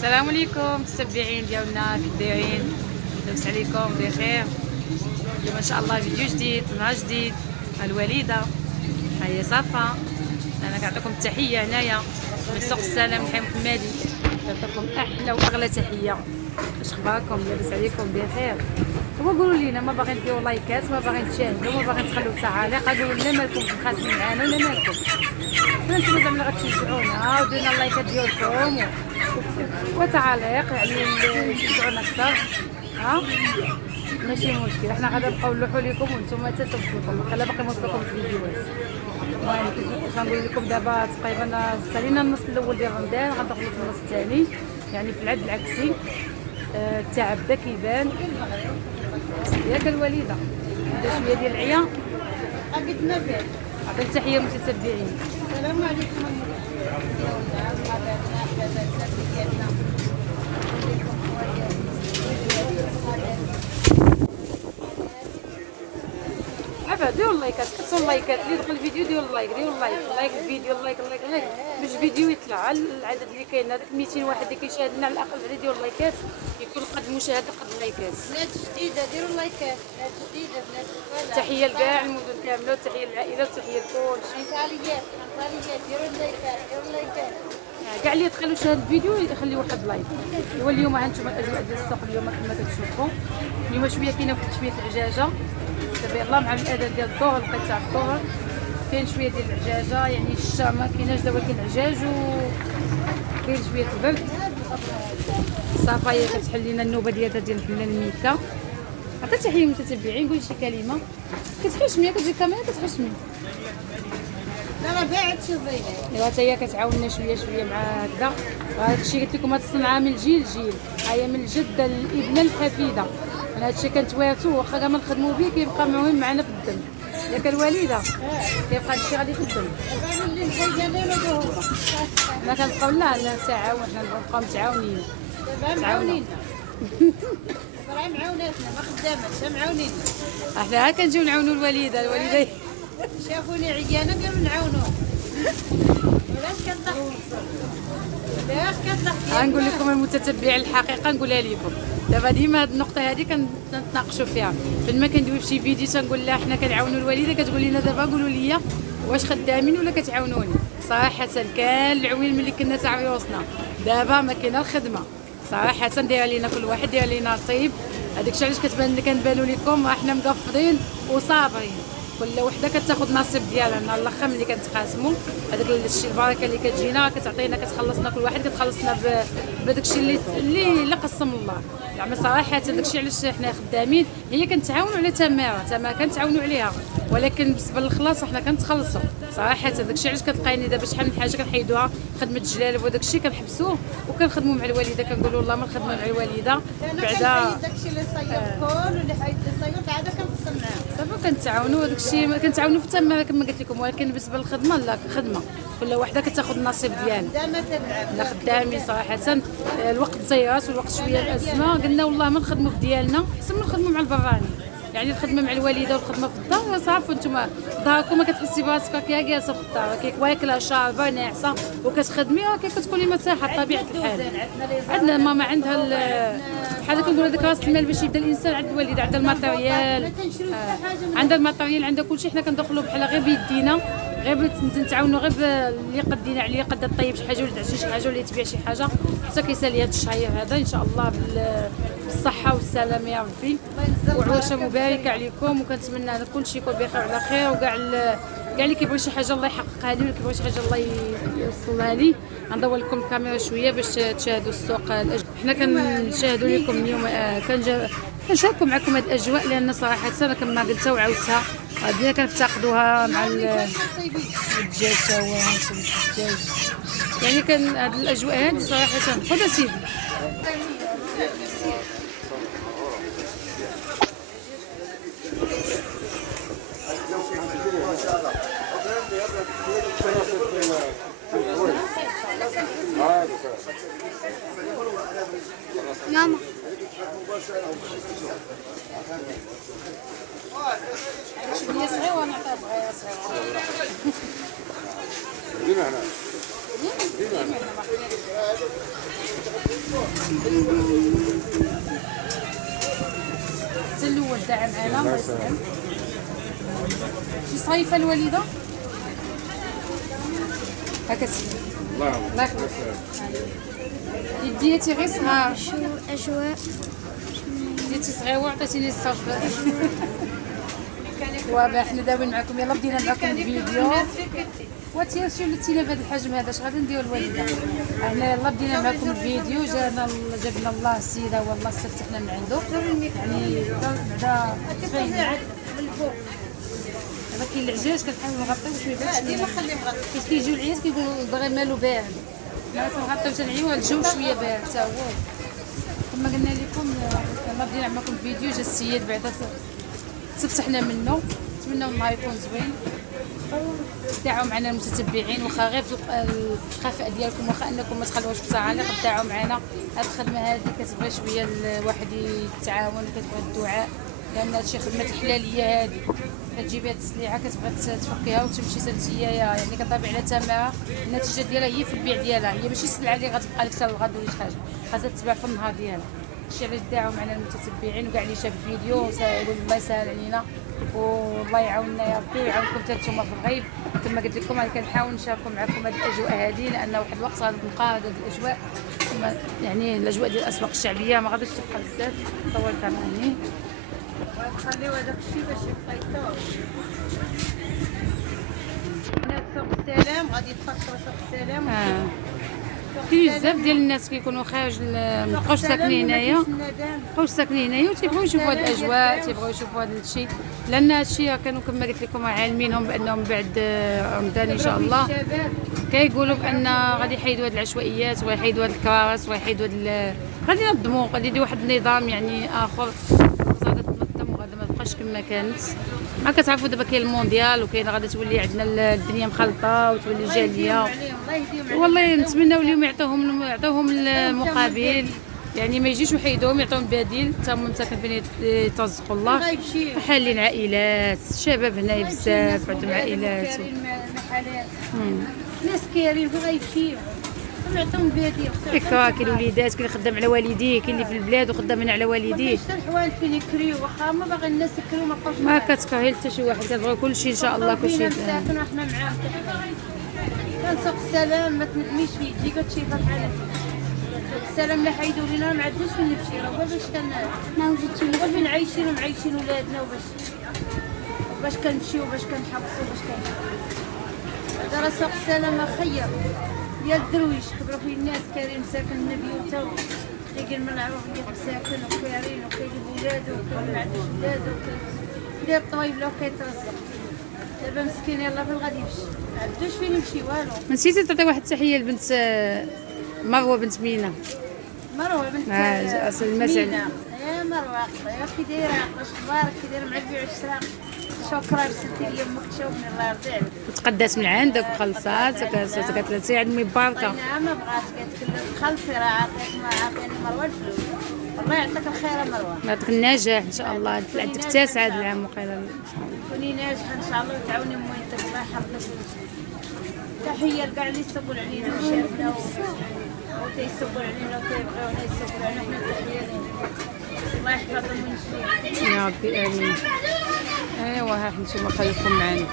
السلام عليكم متابعين ديالنا، كي دايرين؟ لاباس عليكم بخير؟ اليوم ان شاء الله فيديو جديد، نهار جديد. الوليده ها هي صافا، انا كنعطيكم التحيه هنايا من سوق السلام الحي محمدي. كنعطيكم احلى واغلى تحيه. اش اخباركم؟ لاباس عليكم بخير؟ وقولوا لينا، ما باغيين ديروا لايكات، ما باغيين تشاهدوا، ما باغيين تخلوا تعاليق، قولوا لنا مالكم مخاسرين معانا ولا مالكم؟ انتم زعما غتشجعونا وديرنا اللايكات ديالكم وتعاليق، يعني تشجعونا اكثر. ها ماشي مشكل، حنا غادي نبقاو نلوحوا لكم وانتم تتوصلوكم، حنا باقي موصلكم في الفيديوهات. المهم كنقول لكم دابا تقريبا سالينا النص الاول ديال رمضان، غندخلوا في النص الثاني، يعني في العد العكسي. التعب بدا كيبان ياك الوليده، بدا شويه ديال العيا. قدنا به. عطيت تحيه متتبعين. السلام عليكم. عفا ديروا اللايكات، كتسوا اللايكات، اللي دخل الفيديو ديروا اللايك، ديروا اللايك، لايك الفيديو، اللايك اللايك اللايك باش الفيديو يطلع على العدد اللي كاين. هذاك 200 واحد اللي كيشاهدنا على الاقل، بعدا ديروا اللايكات، يكون قد المشاهده قد اللايكات. بنات جديده ديروا اللايكات، بنات جديده، بنات الفلا. تحيه لكاع المدن كامله، وتحيه للعائله، وتحيه لكل شيء. خاليات ديروا اللايكات، ديروا اللايكات. كاع اللي يدخلوا شاهد الفيديو يخلي واحد لايك. ايوا اليوم ها انتم الاجواء ديال السوق اليوم كما كتشوفوا. اليوم شويه كاينه واحد شويه العجاجه دابا يلاه مع الاذان ديال الظهر، الوقت تاع الظهر كاين شويه ديال العجاجه، يعني الشتا ما كايناش دابا، كاين عجاج وكاين شويه البرد. صافا هي كتحل لنا النوبه ديالها ديال الحمله الميكه. عطي تحيه للمتتبعين، قولي شي كلمه. كتحشمي، كتجي الكاميرا كتحشمي. لا راه باعت شي زينه. ايوا حتى هي كتعاوننا شويه شويه مع هكذا. هذا الشيء قلت لكم، هاد الصنعه من الجيل جيل، هي من الجده للابنه الحفيده. انا هذا الشيء كنتوارثو، واخا كاع ما نخدموا به كيبقى مهم معنا في الدم. ياك الوالده كيبقى هادشي غادي في الدم. دابا اللي الحاجه ديالو هو حنا كنبقاو لا نتعاون، حنا نبقاو متعاونين. دابا معاونين. راه معاوناتنا ما خداماش، معاونين. احنا ها كنجيو نعاونوا الوالده شافوني عيانه قالوا نعاونوه. علاش كتضحكي؟ علاش كتضحكي؟ غنقول لكم المتتبع الحقيقه، نقولها لكم دابا ديما هاد النقطه هذه كنتناقشوا فيها. فلما كندوي في شي فيديو تنقول لها حنا كنعاونوا الوالده، كتقول لنا دابا قولوا لي واش خدامين ولا كتعاونوني. صراحه كان العويل ملي كنا تاع راسنا، دابا ما كاينه الخدمه. صراحه داير علينا كل واحد داير لينا نصيب. هذاك الشيء علاش كنبانوا لكم احنا مقفضين وصابرين، كل وحده كتاخذ نصيب ديالها. من الاخر ملي كنتقاسموا هذاك الشيء، البركه اللي كتجينا كتعطينا، كتخلصنا كل واحد كتخلصنا بهذاك الشيء اللي قسم الله. زعما صراحه داك الشيء علاش حنا خدامين، هي كنتعاونوا على تماره كنتعاونوا عليها، ولكن بالنسبه للخلاص حنا كنتخلصوا. صراحه داك الشيء علاش كتلقايني دابا شحال من حاجه كنحيدوها، خدمه الجلالب وداك الشيء كنحبسوه وكنخدموا مع الوالده. كنقولوا والله ما نخدموا مع الوالده بعدا. داك الشيء اللي صيب كل واللي حيد الصيب عاد كنفصل معاه. صافي كنتعاونوا، داك الشيء كنتعاونوا في التماره كما قلت لكم، ولكن بالنسبه للخدمه لا، خدمه كل وحده كتاخذ النصيب ديالها. لا خدامين صراحه. الوقت زيات والوقت شويه الازمه، قلنا والله ما نخدموا في ديالنا احسن ما نخدموا مع البراني. يعني الخدمه مع الوالده والخدمه في الدار صافي، نتوما داركم ما كتحسي براسك كي جالسه في الدار، كيك واكله شاربه ناعسه وكتخدمي، كتكوني مرتاحه بطبيعه الحال. عندنا ماما عندها بحال كنقولوا هذاك راس المال باش يبدا الانسان عند الوالده، عندها الماتريال، عندها الماتريال، عندها كلشي. حنا كندخلوا بحال غير بيدينا، غير نتعاونوا غير اللي قدينا عليه، قد طيب شي حاجه ولا تعشي شي حاجه ولا تبيع شي حاجه، حتى كيسالي هذا الشهير هذا ان شاء الله بالصحه والسلامه يا ربي، وعوشه مباركه عليكم. وكنتمنى لكم كلشي يكون بخير وعلى خير، وكاع اللي كيبغي شي حاجه الله يحققها لي، واللي كيبغي شي حاجه الله يوصلها لي. غندور لكم الكاميرا شويه باش تشاهدوا السوق. حنا كنشاهدوا لكم اليوم، كنشاركوا معكم هذه الاجواء، لان صراحه انا كما قلتها وعاودتها هذه كنفتقدوها مع الدجاج. تا هو الدجاج، يعني كان هذه الاجواء هذه صراحه. خذ سيدي. ماما شويه صغير وانا نعطيها صغير. ديما هنا حتى الاول داعم معنا الله يسلم. شي صايفه الوالده هكا الله يخليك. يديتي غير صغار شو أجواء ديتي صغيره عطيتيني الصف. وابا حنا داوين معكم، يلا بدينا معكم الفيديو. واتي شي وليتينا بهذا الحجم هذا، اش غادي نديرو الوالده؟ هنا يلا بدينا معكم الفيديو. جابنا الله السيده والله استفتحنا من عنده، يعني بعدا صغير دابا كاين العجاج كنحاول نغطيو شويه باش ديما خليه مغطي. كيف كيجيو العيال كيقولوا باغي مالو بارد، حنا تنغطيو تنعيو الجو شويه بارد حتى هو. كما قلنا لكم يلا بدينا معكم الفيديو. جا السيد بعدا استفتحنا منه، نتمنى النهار يكون زوين. دعوا معنا المتتبعين، واخا غير في الخفاء ديالكم، واخا انكم ما تخلوش في تعاليق، دعوا معنا. هاد الخدمه هذه كتبغي شويه الواحد يتعاون وكتبغي الدعاء، لان هادشي خدمه الحلاليه هذه. كتجيبيها التسليعه كتبغي تفكيها وتمشي سنتيه، يعني كطابع على ثمنها. النتيجه ديالها هي في البيع ديالها، هي ماشي السلعه اللي غتبقى لك حتى الغد ولا شي حاجه، خاصها تتباع في النهار ديالها. الشيء اللي دعوا معنا المتتبعين وكاع اللي شاف الفيديو يقول الله يسهل علينا والله يعاوننا يا ربي ويعاونكم حتى نتوما في الغيب. كما قلت لكم انا كنحاول نشارككم معكم هذه الاجواء هذه، لان واحد الوقت غادي نبقى هذه الاجواء يعني الاجواء ديال الاسواق الشعبيه ما غاديش تبقى بزاف. طول كمان خليو هذاك الشيء باش يبقى يطول. هناك سوق السلام غادي يتفكروا سوق السلام. كاين بزاف ديال الناس كيكونوا خارج مابقاوش ساكنين هنايا، مابقاوش ساكنين هنايا وتيبغيو يشوفوا هذه الاجواء، تيبغيو يشوفوا هذا الشيء، لان هذا الشيء كانوا كما قلت لكم عالمينهم بانهم بعد رمضان ان شاء الله كيقولوا بان غادي يحيدوا هذه العشوائيات ويحيدوا هذه الكوارث ويحيدوا غادي ينظموا، غادي يديروا واحد النظام يعني اخر، غادي تنظم وغادي ما تبقاش كما كانت. ما كتعرفوا دابا كاين المونديال وكاين غادي تولي عندنا الدنيا مخلطه وتولي جاليه. والله نتمناو اليوم يعطوهم المقابل، يعني ما يجيش ويحيدوهم، يعطوهم بديل حتى هما مساكن فين يترزقوا الله. حالين عائلات الشباب هنايا بزاف عندهم عائلات ناس كايرين فين غيمشيو نعطيهم بديل. هكا كاين وليدات، كاين اللي خدام على والديه، كاين اللي في البلاد وخدامين على والديه. حتى الحوانت فين يكريو، واخا ما باغي الناس يكريو ما بقاوش ما كتكرهي حتى شي واحد، كتبغي كلشي ان شاء الله كلشي. مساكن وحنا معاهم. كان سوق السلام ما تندميش فيه، تجي كتشي بحال سوق السلام اللي حيدوا لينا ما عندناش فين نمشي، راه باش ما وجدتش فين عايشين ومعيشين ولادنا وباش كنمشيو باش كنحبسوا باش هذا راه سوق السلام خير ديال الدرويش، كبروا فيه الناس كاينين مساكن بيوتهم، كاين من عروف اللي مساكن وكايرين وكاين ولادو وكاين ما عندوش ولادو ديال الطويبله وكيترزق. دابا مسكين يلاه فين غادي يمشي، ما عندوش فين يمشي والو. نسيتي تعطي واحد التحيه لبنت مروه بنت مينا. مروه بنت المسعد. يا مروه كي دايره، واش اخبارك؟ كي دايره مع البيع والشراء؟ شكرا رسلتي لي امك تشوفني الله يرضي عليك. وتقدات من عندك وخلصات قالت لها سي عند مي باركه. نعم ما بغاتش، قالت لك خلصي راه عطيني مروه الفلوس. الله يعطيك الخير مروه، يعطيك النجاح ان شاء الله، عندك تاسع هذا العام وخيرا. كوني ناجحه ان شاء الله وتعاوني مويتك الله يحفظك. تحيه لكاع اللي يسبوا علينا وشعبنا وتيسبوا علينا وتيبغيونا يسبوا علينا، حنا تحيه لهم الله يحفظهم وينجيهم يا ربي امين. ايوا ها نتوما خليكم معنا.